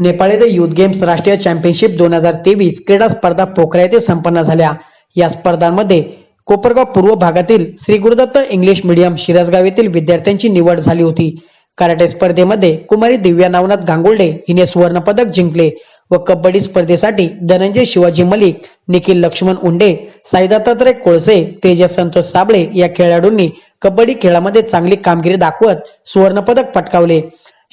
नेपाळ येथे youth games राष्ट्रीय championship दोन हजार तेवीस क्रीडा स्पर्धा पोखरा येथे संपन्न झाल्या. या स्पर्धांमध्ये कोपरगाव पूर्व भागातील श्री गुरुदत्त इंग्लिश मीडियम शिरसगाव येथील विद्यार्थ्यांची निवड झाली होती. कराटे स्पर्धेमध्ये कुमारी दिव्या नवनाथ गांगुर्डे हिने सुवर्णपदक जिंकले व कबड्डी स्पर्धेसाठी धनंजय शिवाजी मलिक निखिल लक्ष्मण उंडे साईदत्तात्रय कोळसे तेजस संतोष साबळे या खेळाडूंनी कबड्डी खेळामध्ये चांगली कामगिरी दाखवत सुवर्णपदक पटकावले.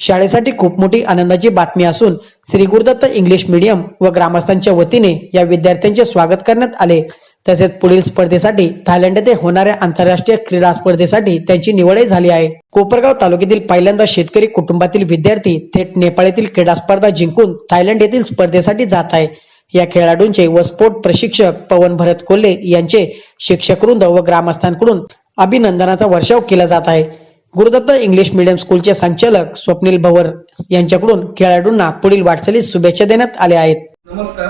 शाळेसाठी खूप मोठी आनंदाची बातमी असून श्री गुरुदत्त इंग्लिश मीडियम व ग्रामस्थांच्या वतीने या विद्यार्थ्यांचे स्वागत करण्यात आले. तसेच पुढील स्पर्धेसाठी थायलंड येथे होणाऱ्या आंतरराष्ट्रीय क्रीडा स्पर्धेसाठी त्यांची निवडही झाली आहे. कोपरगाव तालुक्यातील पहिल्यांदा शेतकरी कुटुंबातील विद्यार्थी थेट नेपाळ येथील क्रीडा स्पर्धा जिंकून थायलंड येथील स्पर्धेसाठी जात आहे. या खेळाडूंचे व स्पोर्ट प्रशिक्षक पवन भरत कोल्हे यांचे शिक्षकवृंद व ग्रामस्थांकडून अभिनंदनाचा वर्षाव केला जात आहे. गुरुदत्त इंग्लिश मीडियम स्कूलचे संचालक स्वप्नील भवर यांच्याकडून खेळाडूंना पुढील वाटचालीस शुभेच्छा देण्यात आल्या आहेत. नमस्कार.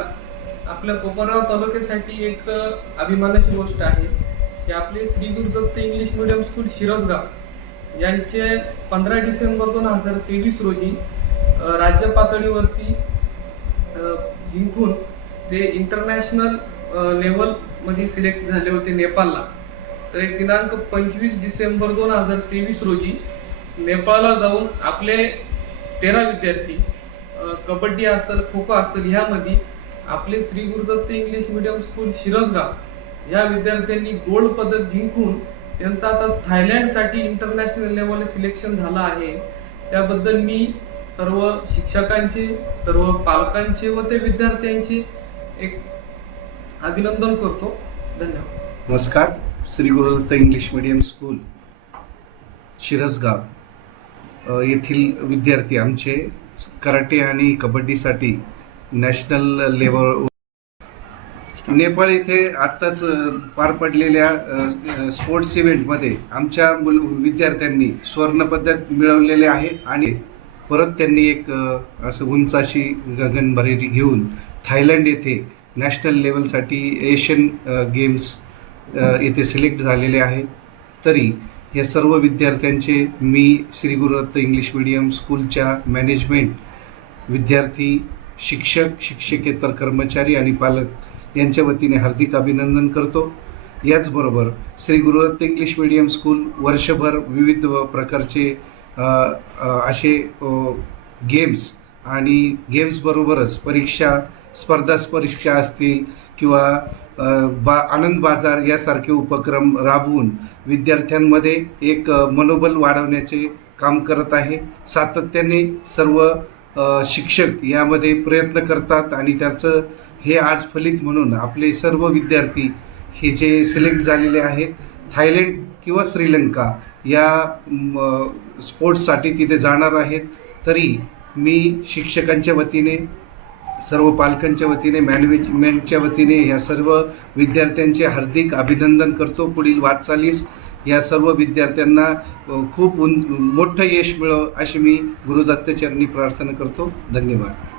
आपल्या कोपरगाव तालुक्यासाठी एक अभिमानाची गोष्ट आहे की आपले Shri Gurudatt English medium school Shirasgaon यांचे पंधरा डिसेंबर दोन हजार तेवीस रोजी राज्य पातळीवरती जिंकून ते इंटरनॅशनल लेवलमध्ये सिलेक्ट झाले होते नेपाळला. तर एक दिनांक पंचवीस डिसेंबर दोन हजार तेवीस रोजी नेपाळला जाऊन आपले तेरा विद्यार्थी कबड्डी असेल खो खो असेल ह्यामध्ये आपले Shri Gurudatt English medium school Shirasgaon या विद्यार्थ्यांनी गोल्ड पदक जिंकून त्यांचं आता थायलंडसाठी इंटरनॅशनल लेवल सिलेक्शन झालं आहे. त्याबद्दल मी सर्व शिक्षकांचे सर्व पालकांचे व ते विद्यार्थ्यांचे एक अभिनंदन करतो. धन्यवाद. नमस्कार. Shri Gurudatt English medium school Shirasgaon येथील विद्यार्थी आमचे कराटे आणि कबड्डीसाठी नॅशनल लेवल नेपाळ येथे आत्ताच पार पडलेल्या स्पोर्ट्स इव्हेंटमध्ये आमच्या मुल विद्यार्थ्यांनी सुवर्णपदक मिळवलेले आहे आणि परत त्यांनी एक असं उंचाशी गगनभरेरी घेऊन थायलंड येथे नॅशनल लेवलसाठी एशियन गेम्स येथे सिलेक्ट झालेले आहे. तरी या सर्व विद्यार्थ्यांचे मी श्री गुरुदत्त इंग्लिश मीडियम स्कूलच्या मॅनेजमेंट विद्यार्थी शिक्षक शिक्षकेतर कर्मचारी आणि पालक यांच्या वतीने हार्दिक अभिनंदन करतो. याचबरोबर Shri Gurudatt English medium school वर्षभर विविध प्रकारचे असे गेम्स आणि गेम्सबरोबरच परीक्षा स्पर्धा परीक्षा असतील किंवा बा आनंद बाजार यासारखे उपक्रम राबवून विद्यार्थ्यांमध्ये एक मनोबल वाढवण्याचे काम करत आहे. सातत्याने सर्व शिक्षक यामध्ये प्रयत्न करतात आणि त्याचं हे आज फलित म्हणून आपले सर्व विद्यार्थी हे जे सिलेक्ट झालेले आहेत थायलंड किंवा श्रीलंका या स्पोर्ट्ससाठी तिथे जाणार आहेत. तरी मी शिक्षकांच्या वतीने सर्व पालकांच्या वतीने मॅनेजमेंटच्या वतीने या सर्व विद्यार्थ्यांचे हार्दिक अभिनंदन करतो. पुढील वाटचालीस या सर्व विद्यार्थ्यांना खूप उन मोठं यश मिळो अशी मी गुरुदत्तचरणी प्रार्थना करतो. धन्यवाद.